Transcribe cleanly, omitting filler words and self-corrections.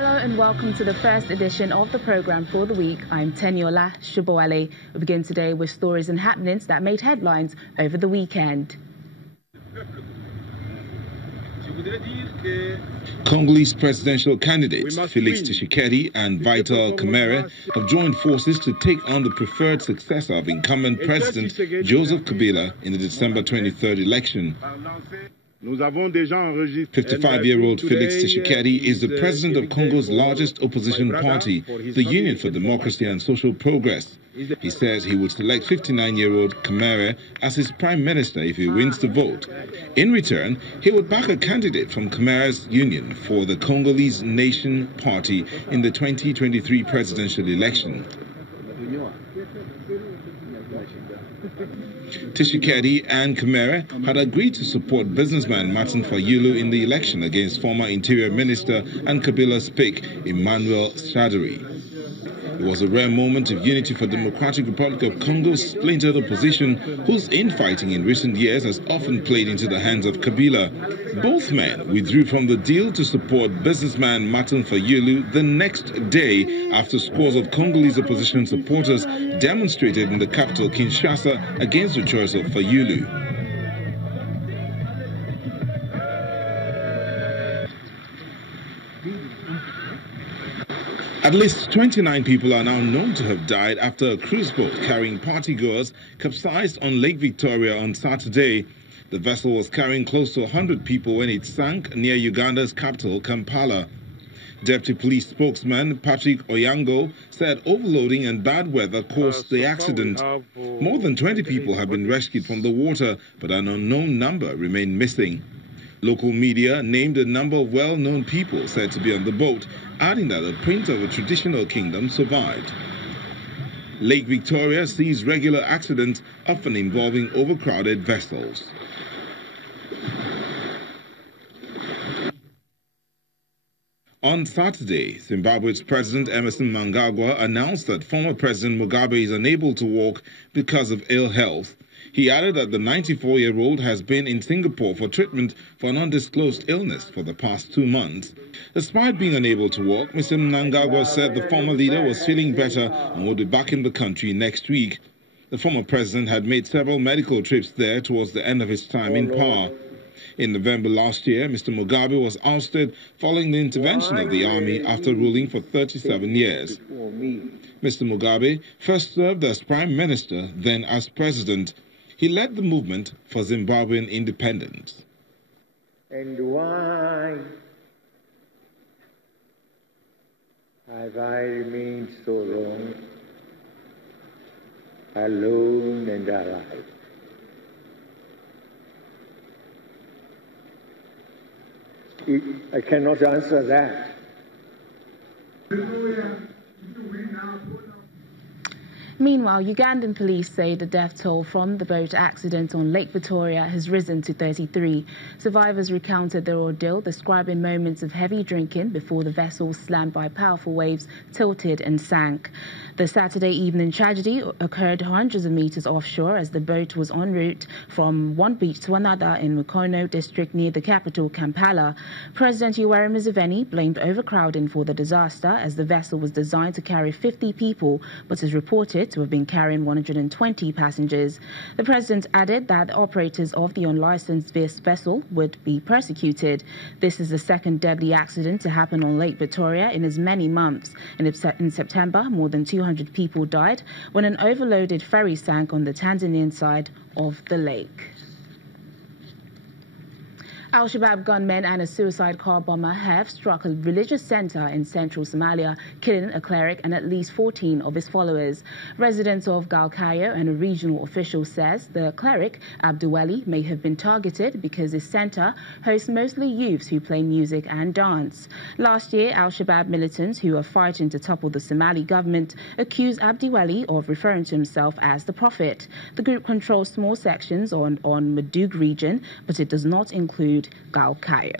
Hello and welcome to the first edition of the program for the week. I'm Teniola Shubowale. We begin today with stories and happenings that made headlines over the weekend. Congolese presidential candidates Felix Tshisekedi and Vital Kamerhe have joined forces to take on the preferred successor of incumbent President Joseph Kabila in the December 23rd election. 55-year-old Felix Tshisekedi is the president of Congo's largest opposition party, the Union for Democracy and Social Progress. He says he would select 59-year-old Kamerhe as his prime minister if he wins the vote. In return, he would back a candidate from Kamerhe's Union for the Congolese Nation Party in the 2023 presidential election. Tshisekedi and Kamerhe had agreed to support businessman Martin Fayulu in the election against former Interior Minister and Kabila's pick, Emmanuel Shadari. It was a rare moment of unity for Democratic Republic of Congo's splintered opposition, whose infighting in recent years has often played into the hands of Kabila. Both men withdrew from the deal to support businessman Martin Fayulu the next day after scores of Congolese opposition supporters demonstrated in the capital Kinshasa against the choice of Fayulu. At least 29 people are now known to have died after a cruise boat carrying partygoers capsized on Lake Victoria on Saturday. The vessel was carrying close to 100 people when it sank near Uganda's capital, Kampala. Deputy Police spokesman Patrick Oyango said overloading and bad weather caused the accident. More than 20 people have been rescued from the water, but an unknown number remain missing. Local media named a number of well-known people said to be on the boat, adding that the prince of a traditional kingdom survived. Lake Victoria sees regular accidents, often involving overcrowded vessels. On Saturday, Zimbabwe's President Emmerson Mnangagwa announced that former President Mugabe is unable to walk because of ill health. He added that the 94-year-old has been in Singapore for treatment for an undisclosed illness for the past 2 months. Despite being unable to walk, Mr. Mnangagwa said the former leader was feeling better and would be back in the country next week. The former president had made several medical trips there towards the end of his time in power. In November last year, Mr. Mugabe was ousted following the intervention of the army after ruling for 37 years. Mr. Mugabe first served as prime minister, then as president. He led the movement for Zimbabwean independence. And why have I remained so long, alone and alive? I cannot answer that. Meanwhile, Ugandan police say the death toll from the boat accident on Lake Victoria has risen to 33. Survivors recounted their ordeal, describing moments of heavy drinking before the vessel slammed by powerful waves, tilted and sank. The Saturday evening tragedy occurred hundreds of meters offshore as the boat was en route from one beach to another in Mukono district near the capital, Kampala. President Yoweri Museveni blamed overcrowding for the disaster as the vessel was designed to carry 50 people, but is reported to have been carrying 120 passengers. The president added that the operators of the unlicensed vessel would be persecuted. This is the second deadly accident to happen on Lake Victoria in as many months. In September, more than 200 people died when an overloaded ferry sank on the Tanzanian side of the lake. Al-Shabaab gunmen and a suicide car bomber have struck a religious center in central Somalia, killing a cleric and at least 14 of his followers. Residents of Galkayo and a regional official says the cleric, Abduweli, may have been targeted because his center hosts mostly youths who play music and dance. Last year, Al-Shabaab militants who are fighting to topple the Somali government accused Abduweli of referring to himself as the prophet. The group controls small sections on Madug region, but it does not include Galkayo.